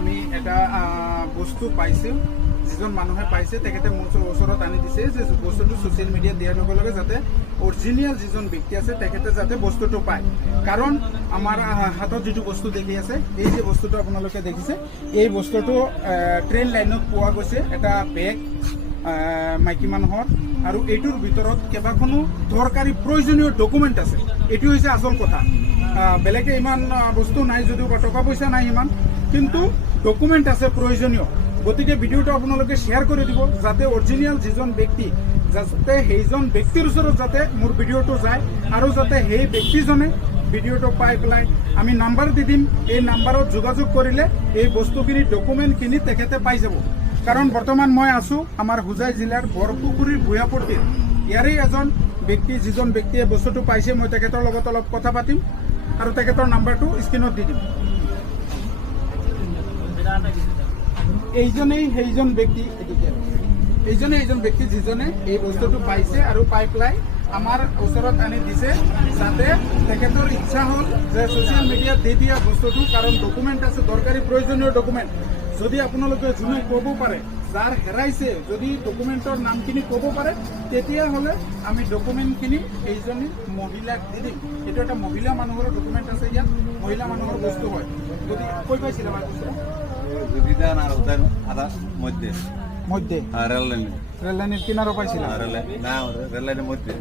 আমি এটা বস্তু পাইছোঁ, যিজন মানুহে পাইছে তেখেতে মোৰ ওচৰত আনি দিছে যে বস্তুটো ছ'চিয়েল মিডিয়াত দিয়াৰ লগে লগে যাতে অৰিজিনেল যিজন ব্যক্তি আছে তেখেতে যাতে বস্তুটো পায়। কাৰণ আমাৰ হাতত যিটো বস্তু দেখি আছে, এই যে বস্তুটো আপোনালোকে দেখিছে, এই বস্তুটো ট্ৰেইন লাইনত পোৱা গৈছে এটা বেগ মাইকী মানুহৰ, আৰু এইটোৰ ভিতৰত কেইবাখনো দৰকাৰী প্ৰয়োজনীয় ডকুমেণ্ট আছে। এইটো হৈছে আচল কথা। বেলেগে ইমান বস্তু নাই যদিও বা টকা পইচা নাই ইমান, কিন্তু ডকুমেণ্ট আছে প্ৰয়োজনীয়। গতিকে ভিডিঅ'টো আপোনালোকে শ্বেয়াৰ কৰি দিব যাতে অৰিজিনেল যিজন ব্যক্তি, যাতে সেইজন ব্যক্তিৰ ওচৰত যাতে মোৰ ভিডিঅ'টো যায়, আৰু যাতে সেই ব্যক্তিজনে ভিডিঅ'টো পাই পেলাই আমি নাম্বাৰ দি দিম। এই নাম্বাৰত যোগাযোগ কৰিলে এই বস্তুখিনি ডকুমেণ্টখিনি তেখেতে পাই যাব। কাৰণ বৰ্তমান মই আছোঁ আমাৰ হোজাই জিলাৰ বৰপুখুৰীৰ ভূঞাপট্টিত। ইয়াৰেই এজন ব্যক্তি, যিজন ব্যক্তিয়ে বস্তুটো পাইছে, মই তেখেতৰ লগত অলপ কথা পাতিম আৰু তেখেতৰ নাম্বাৰটো স্ক্ৰীণত দি দিম। এইজনেই সেইজন ব্যক্তি, এইজনেই সেইজন ব্যক্তি যিজনে এই বস্তুটো পাইছে আৰু পাই পেলাই আমাৰ ওচৰত আনি দিছে, যাতে তেখেতৰ ইচ্ছা হ'ল যে ছ'চিয়েল মিডিয়াত দি দিয়া বস্তুটো, কাৰণ ডকুমেণ্ট আছে, দৰকাৰী প্ৰয়োজনীয় ডকুমেণ্ট। যদি আপোনালোকে যোনে ক'ব পাৰে, যাৰ হেৰাইছে, যদি ডকুমেণ্টৰ নামখিনি ক'ব পাৰে, তেতিয়াহ'লে আমি ডকুমেণ্টখিনি এইজনী মহিলাক দি দিম। এইটো এটা মহিলা মানুহৰ ডকুমেণ্ট আছে, ইয়াত মহিলা মানুহৰ বস্তু হয়। যদি কৈ পাইছিলে বা বস্তু মধ্যে রেল লাইনের কিনারও পাইছিল, রেলের মধ্যে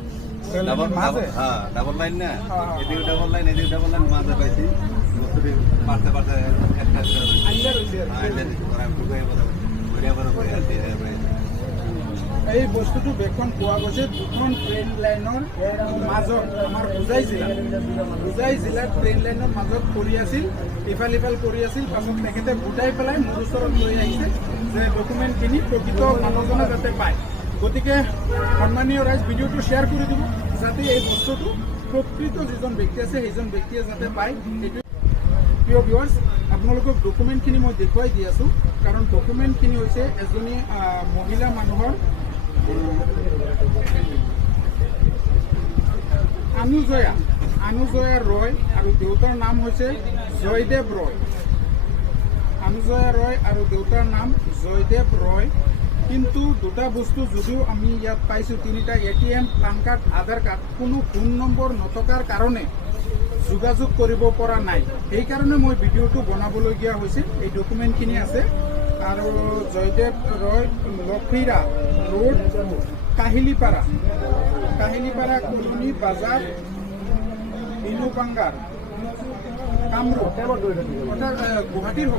মাঝে ডাবল লাইন না, এদিকে ডাবল লাইন, এদিকে ডাবল লাইন, মাঝে পাইছি বস্তুটি পারতে পারতে এই বস্তুটো বেগখন পোৱা গৈছে দুখন ট্ৰেইন লাইনৰ মাজত, আমাৰ হোজাই জিলাৰ ট্ৰেইন লাইনৰ মাজত পৰি আছিল, ইফাল সিফাল কৰি আছিল। পাছত তেখেতে গোটাই পেলাই মোৰ ওচৰত লৈ আহিছে যে ডকুমেণ্টখিনি প্ৰকৃত মানুহজনে যাতে পায়। গতিকে সন্মানীয় ৰাইজ, ভিডিঅ'টো শ্বেয়াৰ কৰি দিব যাতে এই বস্তুটো প্ৰকৃত যিজন ব্যক্তি আছে সেইজন ব্যক্তিয়ে যাতে পায়। সেইটো প্ৰিয় ভিউৱাৰ্ছ, আপোনালোকক ডকুমেণ্টখিনি মই দেখুৱাই দি আছোঁ, কাৰণ ডকুমেণ্টখিনি হৈছে এজনী মহিলা মানুহৰ অনুজয়া ৰয়, আৰু দেউতাৰ নাম হৈছে জয়দেৱ ৰয়। অনুজয়া ৰয় আৰু দেউতাৰ নাম জয়দেৱ ৰয়। কিন্তু দুটা বস্তু যদিও আমি ইয়াত পাইছোঁ, তিনিটা ATM, পান কাৰ্ড, আধাৰ কাৰ্ড, কোনো ফোন নম্বৰ নথকাৰ কাৰণে যোগাযোগ কৰিব পৰা নাই। সেইকাৰণে মই ভিডিঅ'টো বনাবলগীয়া হৈছিল। এই ডকুমেণ্টখিনি আছে। আৰু জয়দেৱ ৰয়, লক্ষীৰা ৰোড, কাহিলীপাৰা কলনী বাজাৰ, বিনুপাঙ্গাৰ, কামৰূপ, গুৱাহাটীৰ হ'ব।